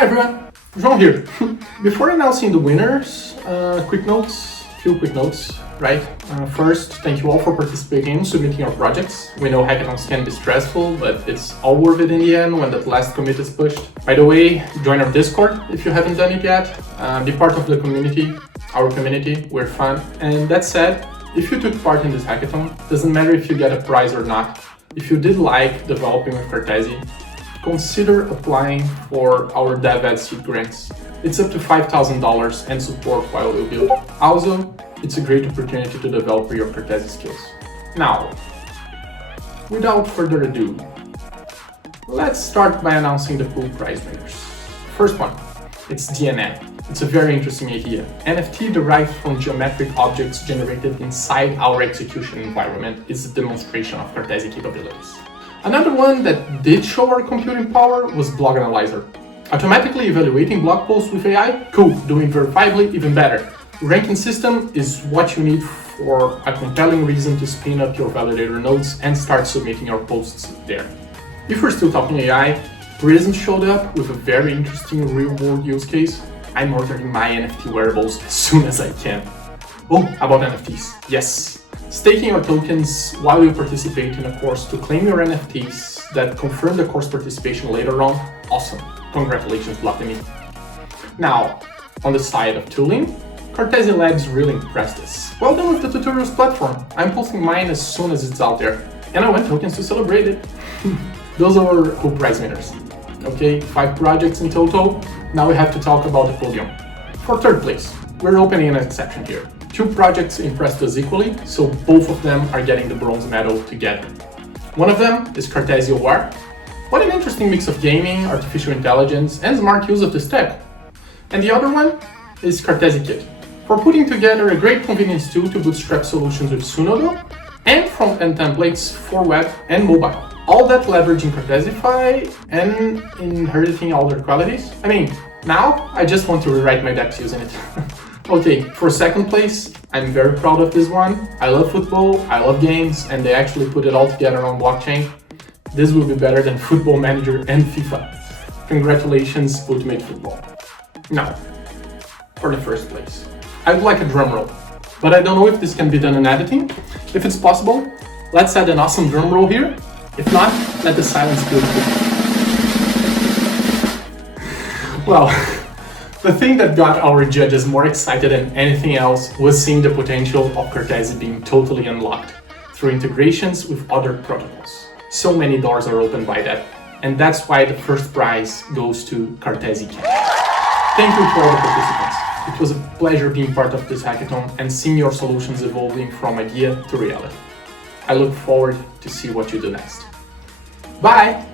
Hi everyone, João here. Before announcing the winners, few quick notes, right? First, thank you all for participating and submitting your projects. We know hackathons can be stressful, but it's all worth it in the end when that last commit is pushed. By the way, join our Discord if you haven't done it yet. Be part of the community, our community, we're fun. And that said, if you took part in this hackathon, doesn't matter if you get a prize or not. If you did like developing with Cartesi, consider applying for our dApp seed grants. It's up to $5,000 and support while you build. Also, it's a great opportunity to develop your Cartesi skills. Now, without further ado, let's start by announcing the pool prize winners. First one, it's dApp. It's a very interesting idea. NFT derived from geometric objects generated inside our execution environment is a demonstration of Cartesi capabilities. Another one that did show our computing power was Blog Analyzer. Automatically evaluating blog posts with AI? Cool, doing verifiably even better. Ranking system is what you need for a compelling reason to spin up your validator nodes and start submitting your posts there. If we're still talking AI, Prism showed up with a very interesting real-world use case. I'm ordering my NFT wearables as soon as I can. Oh, about NFTs. Yes. Staking your tokens while you participate in a course to claim your NFTs that confirm the course participation later on. Awesome. Congratulations, Blatemy. Now, on the side of tooling, Cartesi Labs really impressed us. Well done with the tutorials platform. I'm posting mine as soon as it's out there. And I want tokens to celebrate it. Those are our cool prize winners. Okay, 5 projects in total. Now we have to talk about the podium. For third place, we're opening an exception here. 2 projects impressed us equally, so both of them are getting the bronze medal together. One of them is Cartesi OR. What an interesting mix of gaming, artificial intelligence, and smart use of this tech. And the other one is Cartesi Kit, for putting together a great convenience tool to bootstrap solutions with Sunodo and front-end templates for web and mobile. All that leveraging Cartesify and inheriting all their qualities. I mean, now I just want to rewrite my dApps using it. Okay, for second place, I'm very proud of this one. I love football, I love games, and they actually put it all together on blockchain. This will be better than Football Manager and FIFA. Congratulations, Ultimate Football. Now, for the first place. I would like a drum roll, but I don't know if this can be done in editing. If it's possible, let's add an awesome drum roll here. If not, let the silence do it. Well, the thing that got our judges more excited than anything else was seeing the potential of Cartesi being totally unlocked through integrations with other protocols. So many doors are opened by that, and that's why the first prize goes to Cartesi Kit. Thank you to all the participants. It was a pleasure being part of this hackathon and seeing your solutions evolving from idea to reality. I look forward to see what you do next. Bye!